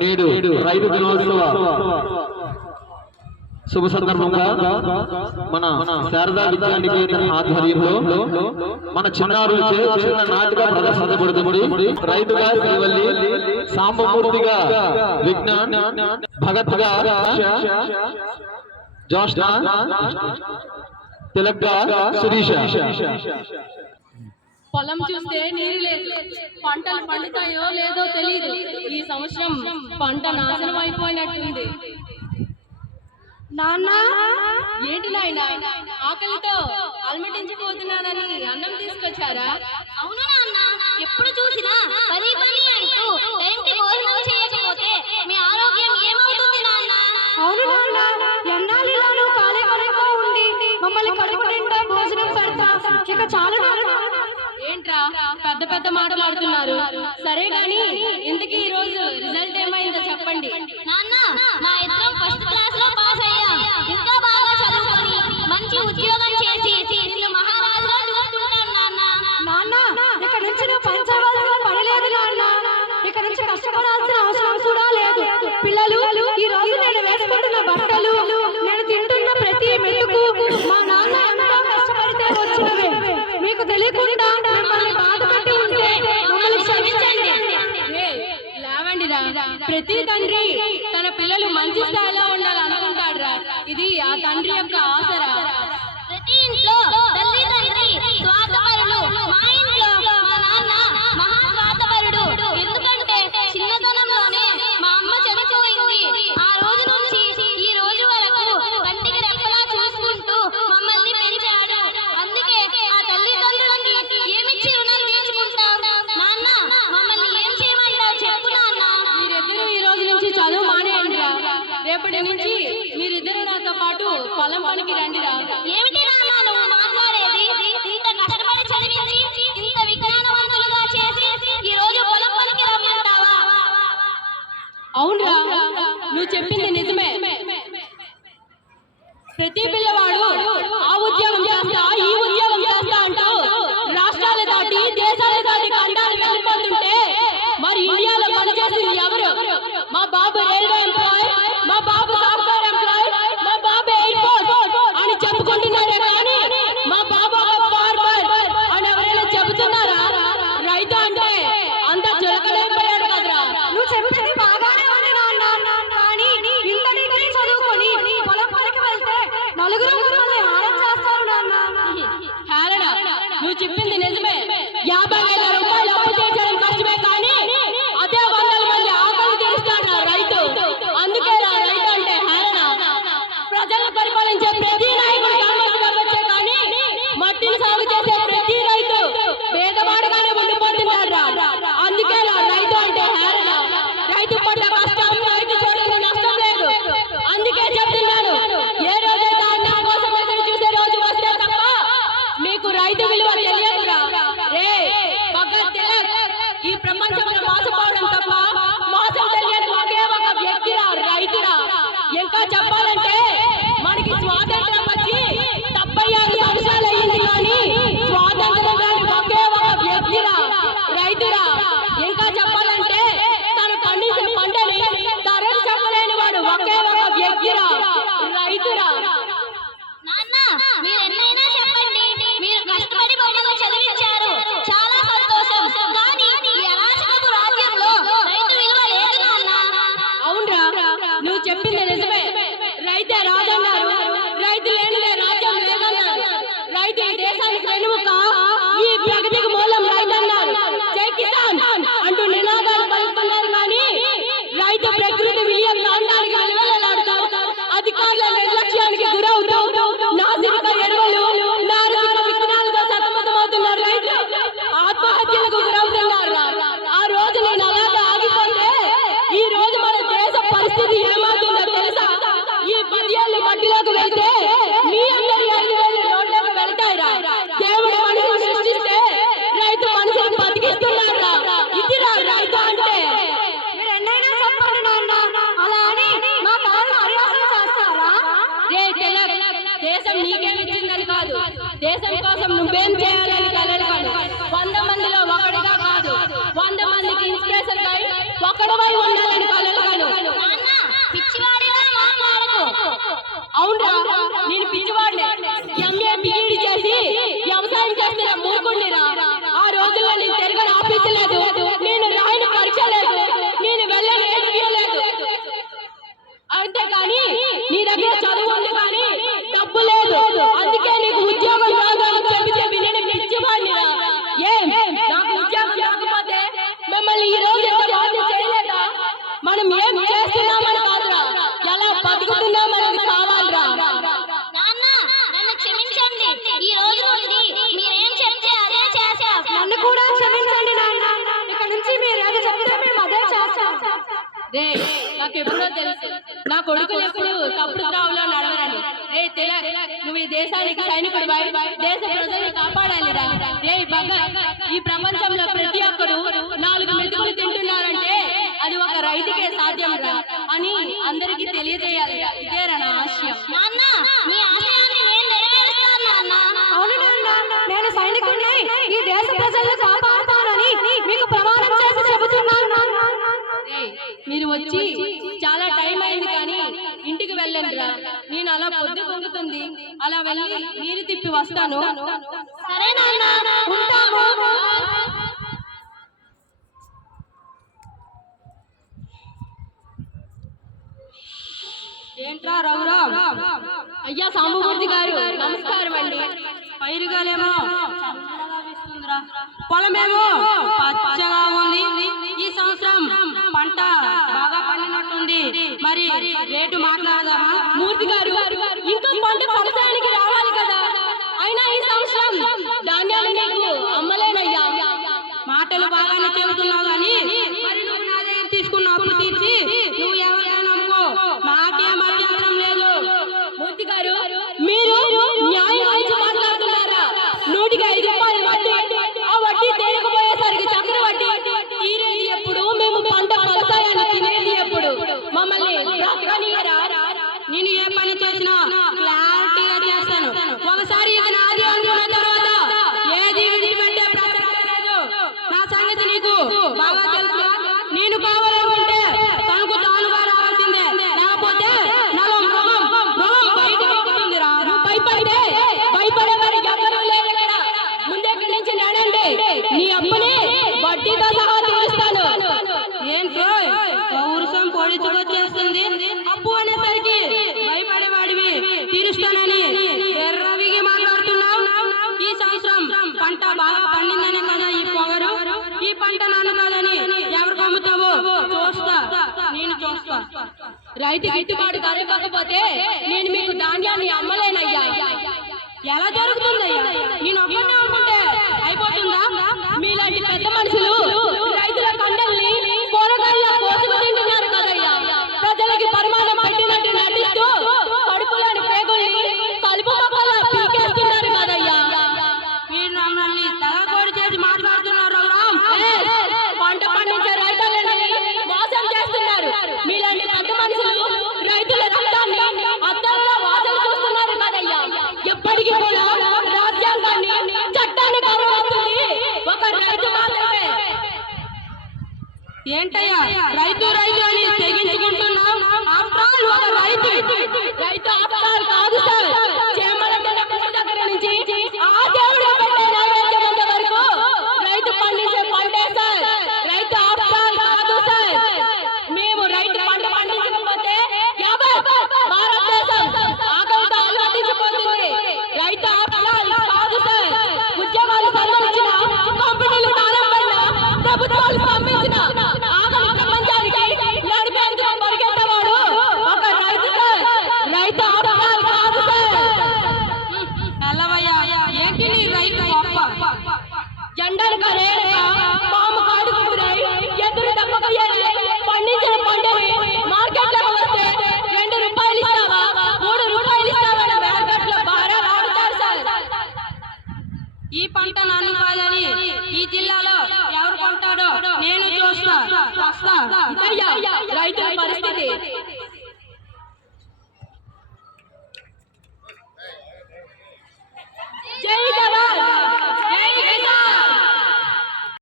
నేడు రైతు దినోత్సవ శుభ సందర్భంగా మన శారదా విద్యా నికేతన్ ఆధ్వర్యంలో మన చిన్నారులచే చిన్న నాటిక ప్రదర్శించబడుతుంది. రైతుగా శ్రీవల్లి, సాంబమూర్తిగా విజ్ఞాన్, భగత్గా జోష్నా, తిలక్గా శిరీష. పొలం చూస్తే నీరు లేదు, పంటలు పండుతాయో లేదో తెలియదు. ఈ సంవత్సరం పంట నాశనం అయిపోయినట్టుంది. నాన్న, ఏంటి నాయన ఆకలితో అలమటించిపోతున్నానని అన్నం తీసుకొచ్చారా? అవును నాన్న, ఎప్పుడు చూసినా పని పని అంటూ టైంకి భోజనం చేయకపోతే మీ ఆరోగ్యం ఏమవుతుంది నాన్న? అవును నాన్న, ఎన్నాళ్ళలో కాలే వరకు ఉండి మమ్మల్ని కడుపు నిండా భోజనం పెడతా ఇక చాలు నాన్న. ఏంట్రా పెద్ద పెద్ద మాట్లాడుతున్నారు? సరే గాని ఇంతకీ ఈ రోజు రిజల్ట్ ఏమైందో చెప్పండి. నాన్న, మా ఇద్దరం ఫస్ట్ క్లాస్ లో పాస్ అయ్యాం. ఇంకా బాగా చదువుకొని మంచి ఉద్యోగం చేసి నిన్ను మహారాజుగా చూసుకుంటాం నాన్న. నాన్న, ఇక్కడ నుంచి నువ్వు పంచవలసిన పని లేదు నాన్న. ఇక్కడ నుంచి కష్టపడాల్సిన అవసరం కూడా లేదు. పిల్లలు, ఈ రోజు నేను వేసుకుంటున్న బట్టలు, నేను తింటున్న ప్రతి మెతుకు మా నాన్న ఎంతో కష్టపడితే వచ్చినవే. మీకు తెలియకుండా మిమ్మల్ని బాధపెట్టి ఉంటే మమ్మల్ని క్షమించండి. లేవండిరా, ప్రతి తండ్రి తన పిల్లలు మంచి స్థాయిలో ఉండాలనుకుంటాడురా. ఇది ఆ తండ్రి యొక్క ఆశరా. ప్రతి ఇంట్లో తల్లి తండ్రి స్వార్థపరులు. మా ఇంట్లో మా నాన్న మహా స్వార్థపరుడు. ఎందుకంటే చిన్నతనంలోనే మా అమ్మ చనిపోయింది. ఆ రోజు నుంచి ఈ రోజు వరకు కంటికి రెప్పలా చూసుకుంటూ మమ్మల్ని పెంచాడు. అందుకే ఆ తల్లిదండ్రులకి ఏమిచ్చి రుణం తీర్చుకుంటాం? నాన్న, మమ్మల్ని ఏం చేయమంటావు చెప్పు నాన్న. మీరిద్దరూ ఈ రోజు నుంచి చదువు మానేయండిరా. రేపటి నుంచి మీరిద్దరూ నాతో పాటు పొలం పనికి రండిరా. ఏమిటి నాన్న నువ్వు మాట్లాడేది? ఇంత కష్టపడి చదివించి ఇంత విజ్ఞానవంతులుగా చేసి ఈ రోజు పొలం పనికి రమ్మంటావా? అవునురా, నువ్వు చెప్పింది నిజమే. ప్రతి పిల్లవాడు ఆ ఉద్యోగం చేస్తా, ఈ ఉద్యోగం చేస్తా అంటూ రాష్ట్రాలు దాటి దేశాలు దాటి ఖండాలు వెళ్ళిపోతుంటే మరి ఇండియాలో పనిచేసింది ఎవరు? మా బాబు రైల్వే ఎంప్లాయ్, మా బాబు సాఫ్ట్వేర్ ఎంప్లాయ్, మా బాబు ఎయిర్ ఫోర్స్ అని చెప్పుకుంటున్నారే కానీ మా బాబు ఫార్మర్ అని ఎవరైనా చెబుతున్నారా? రైతు అంటే అంత చులకనైపోయాడు కదరా. నువ్వు చెబుతుంది బాగానే ఉంది నాన్న, కానీ ఇంత డిగ్రీ చదువుకొని పొలం పనికి వెళ్తే నలుగురు మనల్ని హారం చేస్తారు నాన్న. హేళన, నువ్వు చెప్పింది నిజమే. 50,000 రూపాయలు అప్పు తీర్చడం కష్టమే కానీ అదే 100 మంది ఆకలి తీరుస్తాడు రైతు. అందుకే రైతు అంటే హేళన. ప్రజలను పరిపాలించే ప్రతి నాయకుడు కామర్స్గా వచ్చే కానీ మట్టిని సాగు చేసే ప్రతి రైతు పేదవాడుగానే ఉండిపోతున్నాడు. అందుకే రైతు అంటే హేళన. రైతు పడ్డ కష్టం రైతు చూడని నష్టం లేదు. అందుకే చెప్తున్నాను, ఏ రోజైతే అన్నం కోసం ఎదురు చూసే రోజు వస్తే తప్ప మీకు రైతు విలువ తెలియదురా. రే భగత్ తిలక్ ఈ ప్రపంచంలో మోసపోవడం తప్ప మోసం తెలియని ఒకే ఒక వ్యక్తిరా, రైతురా. ఇంకా చెప్పాలంటే మనకి స్వాతంత్రం వచ్చి 76 సంవత్సరాలు అయ్యింది కానీ స్వాతంత్రం రాని ఒకే ఒక వ్యక్తిరా, రైతురా. ఇంకా చెప్పాలంటే తను పండించే పంటని ధరలు చెప్పలేని వాడు ఒకే ఒక వ్యక్తిరా, రైతురా. నాన్న, మీరు ఎన్నైనా చెప్పండి, మీరు కష్టపడి మమ్మల్ని చదివించారు, చాలా సంతోషం. కానీ ఈ అరాచకపు రాజ్యంలో రైతు విలువ లేదు నాన్న. అవునరా, నువ్వు చెప్పింది నిజమే. రైతే రాజన్నారు, రైతు లేనిదే రాజ్యం లేదన్నారు. రైతు ఈ దేశానికి వెనుక, ఈ ప్రగతికి మూలం రైతన్నారు. జై కిసాన్ అంటూ నినాదాలు పలుకుతున్నారు కానీ రైతు ప్రకృతి విలువ కాండానికి నిలవలాడుతూ అధికారుల నిర్లక్ష్యానికి గురవుతూ నాసిరక ఎరువులు, నాసిరక విత్తనాలతో సతమతమవుతున్నారు. రైతు ఆత్మహత్యలకు గురవుతున్నారు. ఆ రోజు నేను అలాగా ఆగిపోతే ఈ రోజు మన దేశ పరిస్థితి ఏమవుతుందో తెలుసా? మనం ఏం చేస్తున్నామని కాదురా, ఎలా బతుకుతున్నామనేది కావాలిరా. నాన్న నన్ను క్షమించండి. ఈ రోజు నుండి మీరేం చెప్తే అదే చేస్తా. నన్ను కూడా క్షమించండి నాన్న. ఇక నుంచి మీరు ఏది చెప్తే మేము అదే చేస్తాం. రే నాకు ఎప్పుడో తెలుసు నా కొడుకులు ఎప్పుడు తప్పుడు త్రావులో నడవరని. రే తిలక్, నువ్వు ఈ దేశానికి సైనికుడు దేశ ప్రజల్ని కాపాడాలిరా. రే భగత్, ఈ ప్రపంచంలో ప్రతి ఒక్కరు 4 మెతుకులు తింటున్నారంటే అది ఒక రైతుకే సాధ్యం రా అని అందరికీ తెలియజేయాలిరా. ఇదేరా నా ఆశయం. నాన్న మీ ఆశయాన్ని నేను నెరవేరుస్తాను నాన్న. అవును నాన్న, నేను సైనికుడిని ఈ దేశ ప్రజలను కాపాడుతానని మీకు ప్రమాణం చేసి చెబుతున్నాను నాన్న. మీరు వచ్చి చాలా టైం అయింది కానీ ఇంటికి వెళ్ళండిరా. నేను అలా పొద్దు పొందుతుంది, అలా వెళ్ళి నీరు తిప్పి వస్తాను. సరే నాన్న, ఉంటాము. ఏంట్రా రౌరా? అయ్యా సాంబమూర్తి గారు నమస్కారం అండి. పైరుగాలేమో పొలమేమో పచ్చగా ఉంది. ఈ సంవత్సరం పంట బాగా పండినట్టుంది. మరి రేటు మాట్లాడదామా? మూర్తి గారు, ఇంకా పంట ఫలసానికి రావాలి కదా. అయినా ఈ సంవత్సరం ధాన్యాలు నీకు అమ్మలేనయ్యా. మాటలు బాగానే చెబుతున్నావు కానీ మరి నువ్వు నా దగ్గర తీసుకున్న అప్పు తీర్చి నువ్వు ఎవరికైనా అమ్ముకో, నాకేం అభ్యంతరం లేదు. మూర్తి గారు, మీరు న్యాయం గురించి మాట్లాడుతున్నారా? 105 రూపాయలు వడ్డీ, ఆ వడ్డీ తేలికపోయేసరికి చక్రవడ్డీ తీరేది ఎప్పుడు? మేము పంట వ్యవసాయాన్ని తినేది ఎప్పుడు? మమ్మల్ని బ్రతకనీయరా? నేను ఏ పని చేసినా క్లారిటీగా చేస్తాను. ఒకసారి ఇది నాది అనుకున్న తర్వాత ఏది విడిచిపెట్టే ప్రసక్తే లేదు. నా సంగతి నీకు బాగా తెలుసు. నేను కావాలనుకుంటే తనకు తానుగా రావాల్సిందే, లేకపోతే నాలో మృగం బయటకు వస్తుందిరా. నువ్వు భయపడితే భయపడే మరి ఎవరూ లేరు ఇక్కడ. ముందెక్కడి నుంచి నడండి, నీ అప్పుని వడ్డీతో సహా తీరుస్తాను. ఏంటో పౌరుషం పొడిచుకొచ్చేస్తుంది. అప్పు అనేసరికి భయపడేవాడివి తీరుస్తానని ఎర్రవిగి మాట్లాడుతున్నావు. ఈ సంవత్సరం పంట బాగా పండిందనే కదా ఈ పొగరు. ఈ పంట నన్ను కాదని ఎవరికి అమ్ముతావో చూస్తా, నేను చూస్తా. రైతు గిట్టుబాటు ధర ఇవ్వకపోతే నేను మీకు ధాన్యాన్ని అమ్మలేనయ్యా. ఎలా జరుగుతుందయ్యా? నేను ఒక్కనే అనుకుంటే అయిపోతుందా? మీలాంటి పెద్ద మనుషులు రైతుల కండల్ని కూరగాయల కోసుకు తింటున్నారు కదయ్యా. ప్రజలకి పరిమాణం పట్టినట్టు నటిస్తూ కడుపులోని పేగుల్ని కలుపు మొక్కలా పీకేస్తున్నారు కదయ్యా. మీరు మమ్మల్ని తలకోడి చేసి మాట్లాడుతున్నారు రామ్. పంట పండించే రైతులని మోసం చేస్తున్నారు. మీలాంటి పెద్ద మనుషులు రైతుల రక్తాన్ని అద్దంలో వాసన చూస్తున్నారు కదయ్యా. ఎప్పటికీ కూడా రాజ్యాంగాన్ని, చట్టాన్ని గౌరవిస్తుంది ఒక రైతు మాత్రమే. ఏంటయ్యా రైతు రైతు అని తెగించుకుంటున్నాం? ఆఫ్టర్ ఆల్ ఒక రైతు. రైతు ఆఫ్టర్ ఆల్ కాదు సార్. చేమల పువ్వు దగ్గర నుంచి ఆ దేవుడు పెట్టే నైవేద్యం వరకు రైతు పండించే పంటే సార్. రైతు ఆఫ్టర్ ఆల్ కాదు సార్. మేము రైతు పంట పండించకపోతే భారతదేశం ఆకలితో అలమటించిపోతుంది. రైతు ఆఫ్టర్ ఆల్ కాదు సార్. ఉద్యోగాలు సంబంధించిన కంపెనీలు కాలం పడిన ప్రభుత్వాలు పంపించిన ఆకలి ప్రపంచానికి నడిపేందుకు పరిగెత్తవాడు ఒక రైతు సార్. రైతు ఆఫ్టర్ ఆల్ కాదు సార్. అల్లవయ్య, ఏంటి నీ రైతు గొప్ప? జెండలు కరేరక పాము కాడుకు గురై ఎదురు దెబ్బకయ్యాయి. పండించిన పంటని మార్కెట్లోకి వస్తే 2 రూపాయలు ఇస్తావా, 3 రూపాయలు ఇస్తావా అని మార్కెట్లో బాగా ఆడుతారు సార్. ఈ పంట నన్ను కాదని ఈ జిల్లాలో ఎవరు కొంటాడో నేను చూస్తా. రైతుల పరిస్థితి